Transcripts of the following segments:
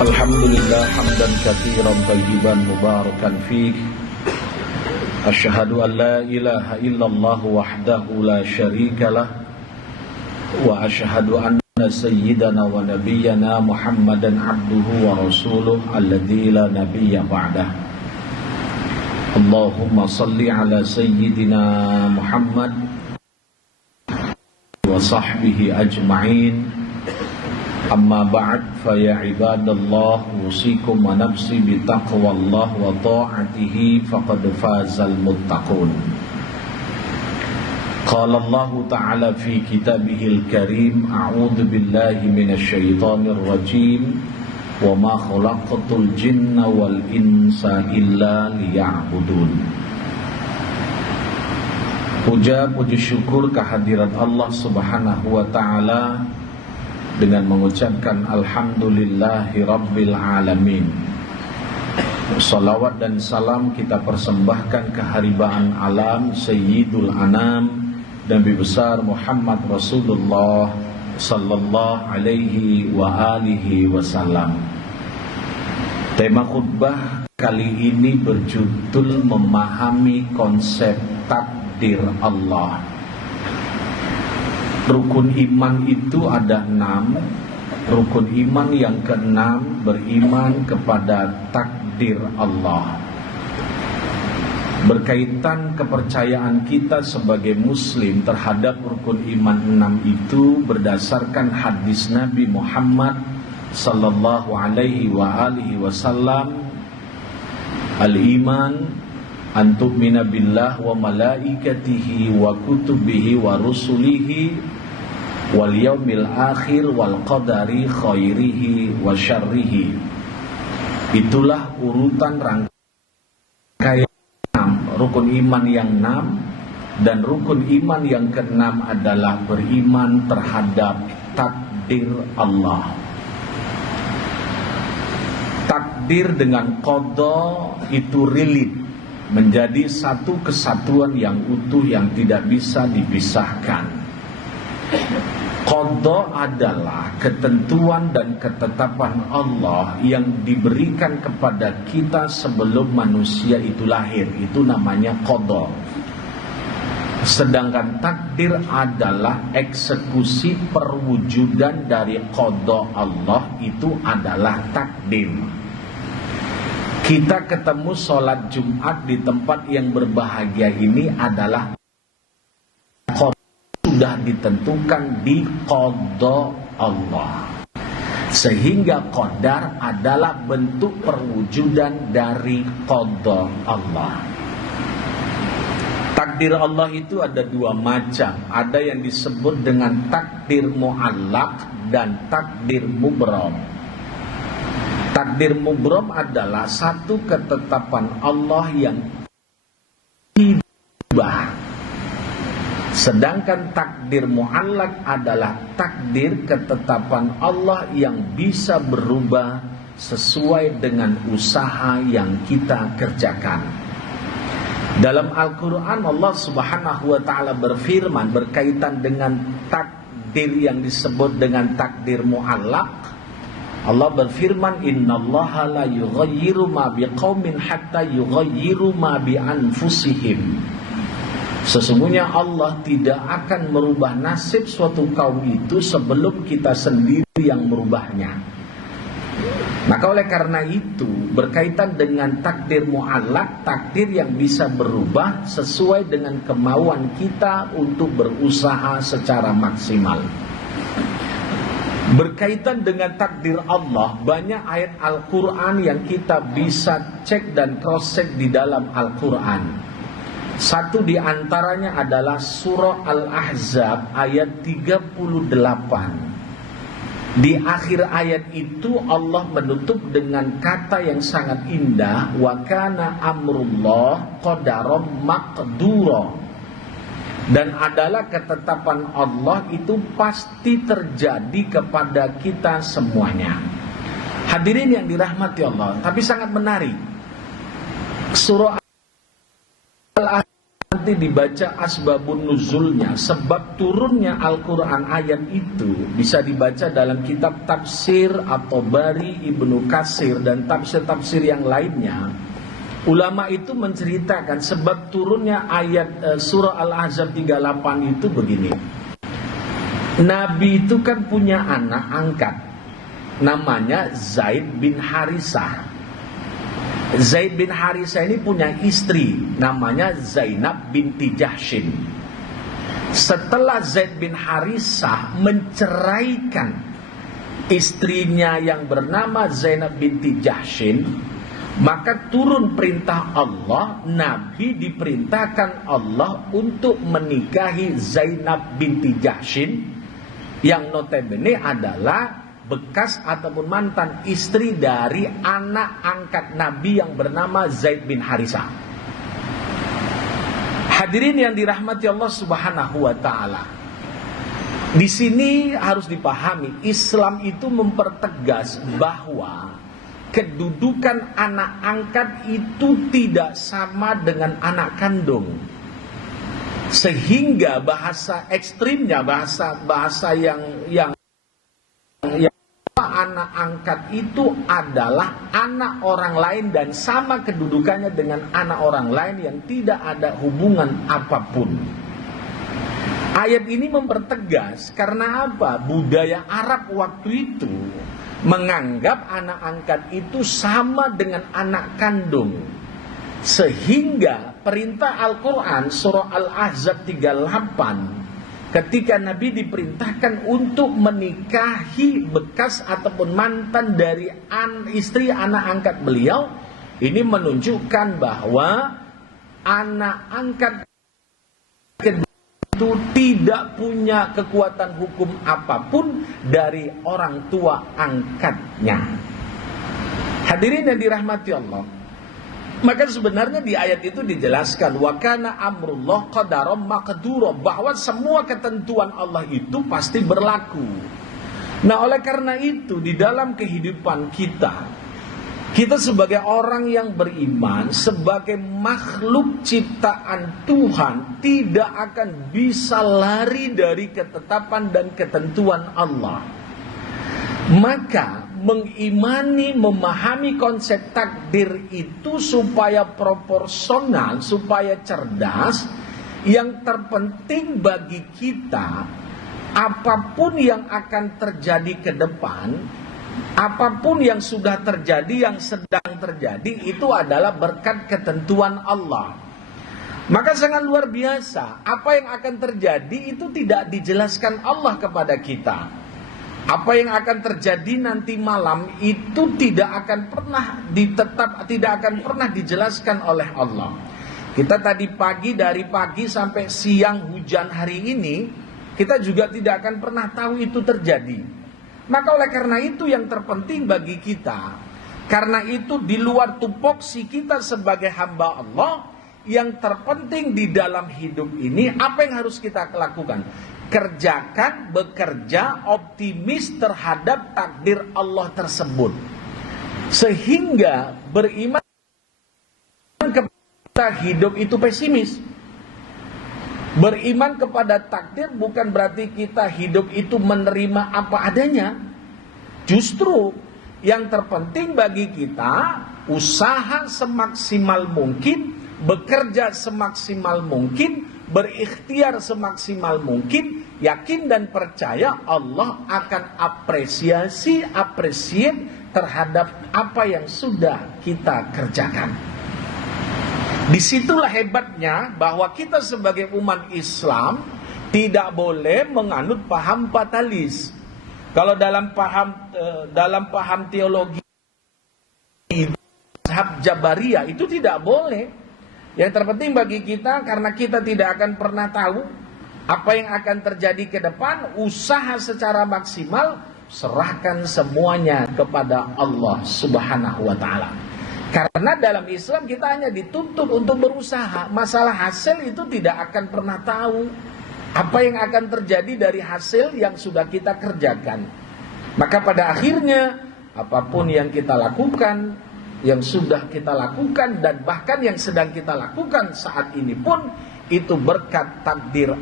Alhamdulillah hamdan katsiran tayyiban mubarakan fiih. Asyhadu an la ilaha illallah wahdahu la syarikalah wa asyhadu anna sayyidana wa nabiyyana Muhammadan abduhu wa rasuluh alladzi la nabiyya ba'dah. Allahumma salli ala sayyidina Muhammad wa sahbihi ajma'in. Amma ba'd, fa ya ibadallah, usikum wa nafsi bitaqwallah wa ta'atihi faqad fazal muttaqun. Qala Allah ta'ala fi kitabihil karim, a'udzu billahi minasy syaithanir rajim, wa ma khalaqtul jinna wal insa illa liya'budun. Puja puji syukur kehadirat Allah Subhanahu wa taala dengan mengucapkan alhamdulillahi rabbil alamin. Salawat dan salam kita persembahkan keharibaan alam Sayyidul Anam, Nabi besar Muhammad Rasulullah sallallahu alaihi wa alihi wasallam. Tema khutbah kali ini berjudul memahami konsep takdir Allah. Rukun iman itu ada 6. Rukun iman yang ke-6 beriman kepada takdir Allah. Berkaitan kepercayaan kita sebagai muslim terhadap rukun iman 6 itu berdasarkan hadis Nabi Muhammad sallallahu alaihi wa alihi wasallam, al-iman an tu'mina billah wa malaikatihi wa kutubihi wa rusulihi wal yaumil akhir wal qadari khairihi wa syarrihi. Itulah urutan rangkaian 6 rukun iman yang 6, dan rukun iman yang ke-6 adalah beriman terhadap takdir Allah. Takdir dengan qada itu relate, menjadi satu kesatuan yang utuh yang tidak bisa dipisahkan. Qada adalah ketentuan dan ketetapan Allah yang diberikan kepada kita sebelum manusia itu lahir. Itu namanya qada. Sedangkan takdir adalah eksekusi perwujudan dari qada Allah, itu adalah takdir. Kita ketemu sholat Jumat di tempat yang berbahagia ini adalah qada, sudah ditentukan di qada Allah. Sehingga qadar adalah bentuk perwujudan dari qada Allah. Takdir Allah itu ada 2 macam. Ada yang disebut dengan takdir mu'allaq dan takdir mubram. Takdir mubram adalah satu ketetapan Allah yang tidak. Sedangkan takdir mu'allaq adalah takdir ketetapan Allah yang bisa berubah sesuai dengan usaha yang kita kerjakan. Dalam Al-Quran Allah Subhanahu wa ta'ala berfirman berkaitan dengan takdir yang disebut dengan takdir mu'allaq. Allah berfirman, innallaha la yughayyiru ma biqaumin hatta yughayyiru ma bi anfusihim. Sesungguhnya Allah tidak akan merubah nasib suatu kaum itu sebelum kita sendiri yang merubahnya. Maka oleh karena itu, berkaitan dengan takdir mu'allaq, takdir yang bisa berubah sesuai dengan kemauan kita untuk berusaha secara maksimal. Berkaitan dengan takdir Allah, banyak ayat Al-Quran yang kita bisa cek dan cross-check di dalam Al-Quran. Satu di antaranya adalah surah Al-Ahzab ayat 38. Di akhir ayat itu Allah menutup dengan kata yang sangat indah, wa kana amrullah qadaram maqdura. Dan adalah ketetapan Allah itu pasti terjadi kepada kita semuanya. Hadirin yang dirahmati Allah, tapi sangat menarik. Surah Al-Ahzab nanti dibaca asbabun nuzulnya, sebab turunnya Al-Quran ayat itu bisa dibaca dalam kitab tafsir At-Tabari, Ibnu Katsir, dan tafsir-tafsir yang lainnya. Ulama itu menceritakan sebab turunnya ayat surah Al-Ahzab 38 itu begini. Nabi itu kan punya anak angkat, namanya Zaid bin Harisah. Zaid bin Harisah ini punya istri namanya Zainab binti Jahshin. Setelah Zaid bin Harisah menceraikan istrinya yang bernama Zainab binti Jahshin, maka turun perintah Allah, Nabi diperintahkan Allah untuk menikahi Zainab binti Jahshin, yang notabene adalah bekas ataupun mantan istri dari anak angkat Nabi yang bernama Zaid bin Harisah. Hadirin yang dirahmati Allah Subhanahu wa taala. Di sini harus dipahami, Islam itu mempertegas bahwa kedudukan anak angkat itu tidak sama dengan anak kandung. Sehingga bahasa ekstrimnya, bahasa yang anak angkat itu adalah anak orang lain dan sama kedudukannya dengan anak orang lain yang tidak ada hubungan apapun. Ayat ini mempertegas karena apa? Budaya Arab waktu itu menganggap anak angkat itu sama dengan anak kandung. Sehingga perintah Al-Quran surah Al-Ahzab 38, ketika Nabi diperintahkan untuk menikahi bekas ataupun mantan dari istri anak angkat beliau, ini menunjukkan bahwa anak angkat itu tidak punya kekuatan hukum apapun dari orang tua angkatnya. Hadirin yang dirahmati Allah, maka sebenarnya di ayat itu dijelaskan wa kana amrullah qadaran maqdura, bahwa semua ketentuan Allah itu pasti berlaku. Nah, oleh karena itu di dalam kehidupan kita sebagai orang yang beriman, sebagai makhluk ciptaan Tuhan, tidak akan bisa lari dari ketetapan dan ketentuan Allah. Maka mengimani, memahami konsep takdir itu supaya proporsional, supaya cerdas. Yang terpenting bagi kita, apapun yang akan terjadi ke depan, apapun yang sudah terjadi, yang sedang terjadi, itu adalah berkat ketentuan Allah. Maka sangat luar biasa, apa yang akan terjadi itu tidak dijelaskan Allah kepada kita. Apa yang akan terjadi nanti malam itu tidak akan pernah dijelaskan oleh Allah. Kita tadi pagi, dari pagi sampai siang hujan hari ini, kita juga tidak akan pernah tahu itu terjadi. Maka oleh karena itu yang terpenting bagi kita, karena itu di luar tupoksi kita sebagai hamba Allah, yang terpenting di dalam hidup ini apa yang harus kita lakukan? Kerjakan, bekerja, optimis terhadap takdir Allah tersebut. Sehingga beriman kepada hidup itu pesimis. Beriman kepada takdir bukan berarti kita hidup itu menerima apa adanya. Justru yang terpenting bagi kita, usaha semaksimal mungkin, bekerja semaksimal mungkin, berikhtiar semaksimal mungkin, yakin dan percaya Allah akan appreciate terhadap apa yang sudah kita kerjakan. Disitulah hebatnya bahwa kita sebagai umat Islam tidak boleh menganut paham fatalis. Kalau dalam paham teologi mazhab Jabariyah itu tidak boleh. Yang terpenting bagi kita, karena kita tidak akan pernah tahu apa yang akan terjadi ke depan, usaha secara maksimal, serahkan semuanya kepada Allah Subhanahu wa taala. Karena dalam Islam kita hanya dituntut untuk berusaha. Masalah hasil itu tidak akan pernah tahu apa yang akan terjadi dari hasil yang sudah kita kerjakan. Maka pada akhirnya apapun yang kita lakukan, yang sudah kita lakukan, dan bahkan yang sedang kita lakukan saat ini pun, itu berkat takdir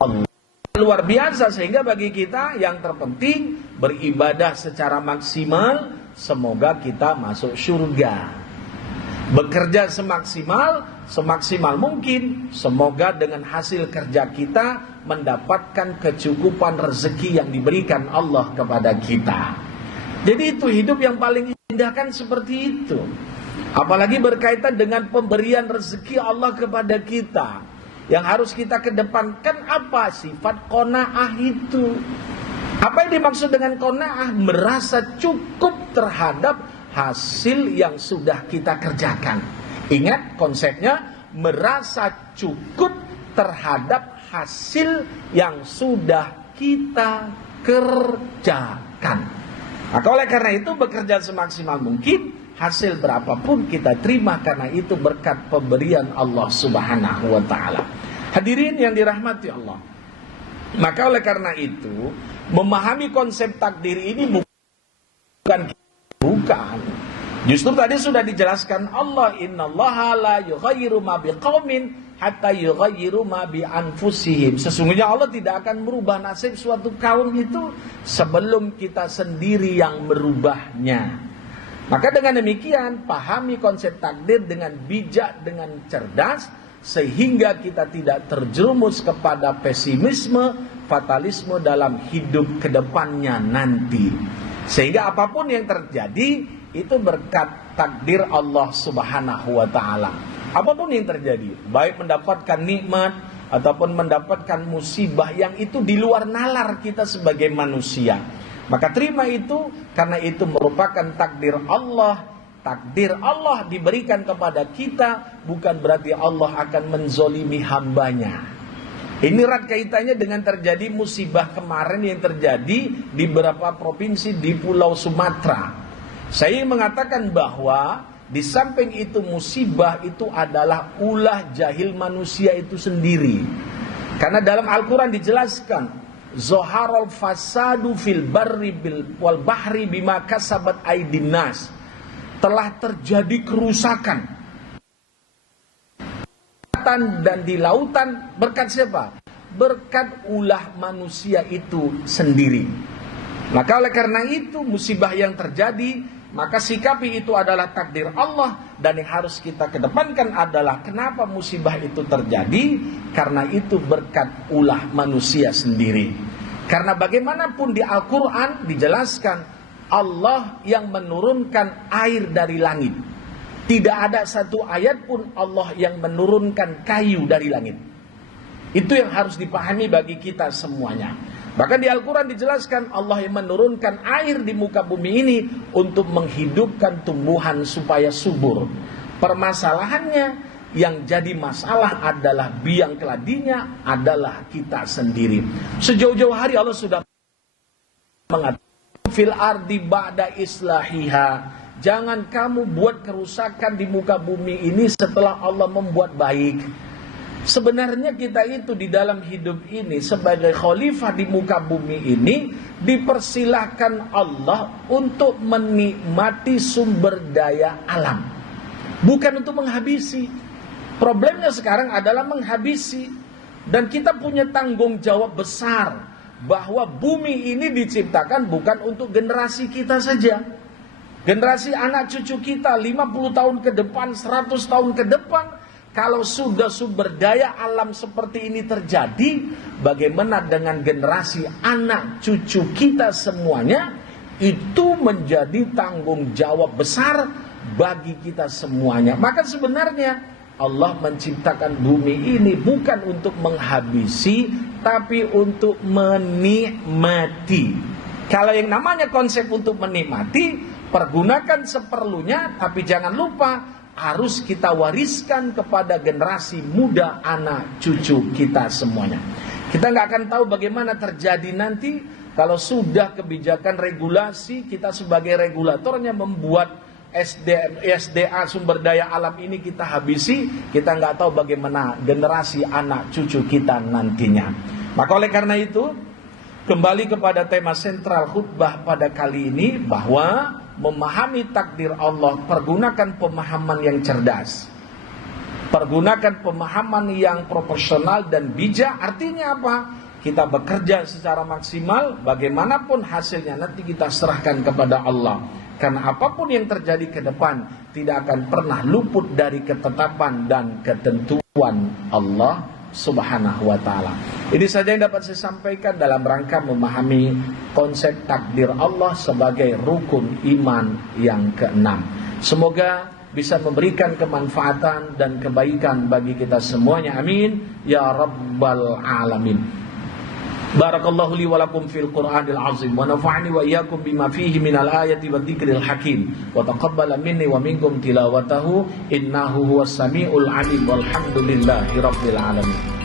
Allah. Luar biasa, sehingga bagi kita yang terpenting beribadah secara maksimal, semoga kita masuk surga. Bekerja semaksimal mungkin, semoga dengan hasil kerja kita mendapatkan kecukupan rezeki yang diberikan Allah kepada kita. Jadi itu hidup yang paling indah kan seperti itu. Apalagi berkaitan dengan pemberian rezeki Allah kepada kita. Yang harus kita kedepankan apa? Sifat qanaah itu. Apa yang dimaksud dengan qanaah? Merasa cukup terhadap hasil yang sudah kita kerjakan. Ingat konsepnya, merasa cukup terhadap hasil yang sudah kita kerjakan. Maka oleh karena itu bekerja semaksimal mungkin, hasil berapapun kita terima karena itu berkat pemberian Allah Subhanahu wa taala. Hadirin yang dirahmati Allah. Maka oleh karena itu, memahami konsep takdir ini bukan. Justru tadi sudah dijelaskan Allah, innallaha la yughayyiru ma biqaumin hatta yughayyiru ma bi anfusihim. Sesungguhnya Allah tidak akan merubah nasib suatu kaum itu sebelum kita sendiri yang merubahnya. Maka dengan demikian, pahami konsep takdir dengan bijak, dengan cerdas, sehingga kita tidak terjerumus kepada pesimisme, fatalisme dalam hidup kedepannya nanti. Sehingga apapun yang terjadi, itu berkat takdir Allah Subhanahu wa ta'ala. Apapun yang terjadi, baik mendapatkan nikmat ataupun mendapatkan musibah yang itu di luar nalar kita sebagai manusia, maka terima itu, karena itu merupakan takdir Allah. Takdir Allah diberikan kepada kita, bukan berarti Allah akan menzolimi hambanya. Ini erat kaitannya dengan terjadi musibah kemarin yang terjadi di beberapa provinsi di Pulau Sumatera. Saya mengatakan bahwa di samping itu musibah itu adalah ulah jahil manusia itu sendiri. Karena dalam Al-Quran dijelaskan, Zoharul fasadu fil barri wal bahri bima kasabat aydin nas. Telah terjadi kerusakan dan di lautan berkat siapa? Berkat ulah manusia itu sendiri. Maka oleh karena itu musibah yang terjadi, maka sikapi itu adalah takdir Allah. Dan yang harus kita kedepankan adalah kenapa musibah itu terjadi? Karena itu berkat ulah manusia sendiri. Karena bagaimanapun di Al-Quran dijelaskan Allah yang menurunkan air dari langit. Tidak ada satu ayat pun Allah yang menurunkan kayu dari langit. Itu yang harus dipahami bagi kita semuanya. Bahkan di Al-Quran dijelaskan Allah yang menurunkan air di muka bumi ini untuk menghidupkan tumbuhan supaya subur. Permasalahannya yang jadi masalah adalah biang keladinya adalah kita sendiri. Sejauh-jauh hari Allah sudah mengatakan fil ardi ba'da islahiha. Jangan kamu buat kerusakan di muka bumi ini setelah Allah membuat baik. Sebenarnya kita itu di dalam hidup ini sebagai khalifah di muka bumi ini dipersilahkan Allah untuk menikmati sumber daya alam, bukan untuk menghabisi. Problemnya sekarang adalah menghabisi. Dan kita punya tanggung jawab besar bahwa bumi ini diciptakan bukan untuk generasi kita saja. Generasi anak cucu kita 50 tahun ke depan, 100 tahun ke depan, kalau sudah sumber daya alam seperti ini terjadi, bagaimana dengan generasi anak cucu kita semuanya? Itu menjadi tanggung jawab besar bagi kita semuanya. Maka sebenarnya Allah menciptakan bumi ini bukan untuk menghabisi, tapi untuk menikmati. Kalau yang namanya konsep untuk menikmati, pergunakan seperlunya, tapi jangan lupa harus kita wariskan kepada generasi muda, anak cucu kita semuanya. Kita nggak akan tahu bagaimana terjadi nanti kalau sudah kebijakan regulasi, kita sebagai regulatornya membuat SDA sumber daya alam ini kita habisi, kita nggak tahu bagaimana generasi anak cucu kita nantinya. Maka oleh karena itu, kembali kepada tema sentral khutbah pada kali ini, bahwa memahami takdir Allah, pergunakan pemahaman yang cerdas. Pergunakan pemahaman yang proporsional dan bijak. Artinya apa? Kita bekerja secara maksimal, bagaimanapun hasilnya nanti kita serahkan kepada Allah. Karena apapun yang terjadi ke depan tidak akan pernah luput dari ketetapan dan ketentuan Allah Subhanahu wa ta'ala. Ini saja yang dapat saya sampaikan dalam rangka memahami konsep takdir Allah sebagai rukun iman yang keenam. Semoga bisa memberikan kemanfaatan dan kebaikan bagi kita semuanya. Amin ya rabbal alamin. Barakallahu li wa lakum fil Qur'anil azim wa nafa'ani wa iyyakum bima fihi minal ayati wa dzikril hakim wa taqabbala minni wa minkum tilawatahu innahu huwas samiul alim walhamdulillahi rabbil alamin.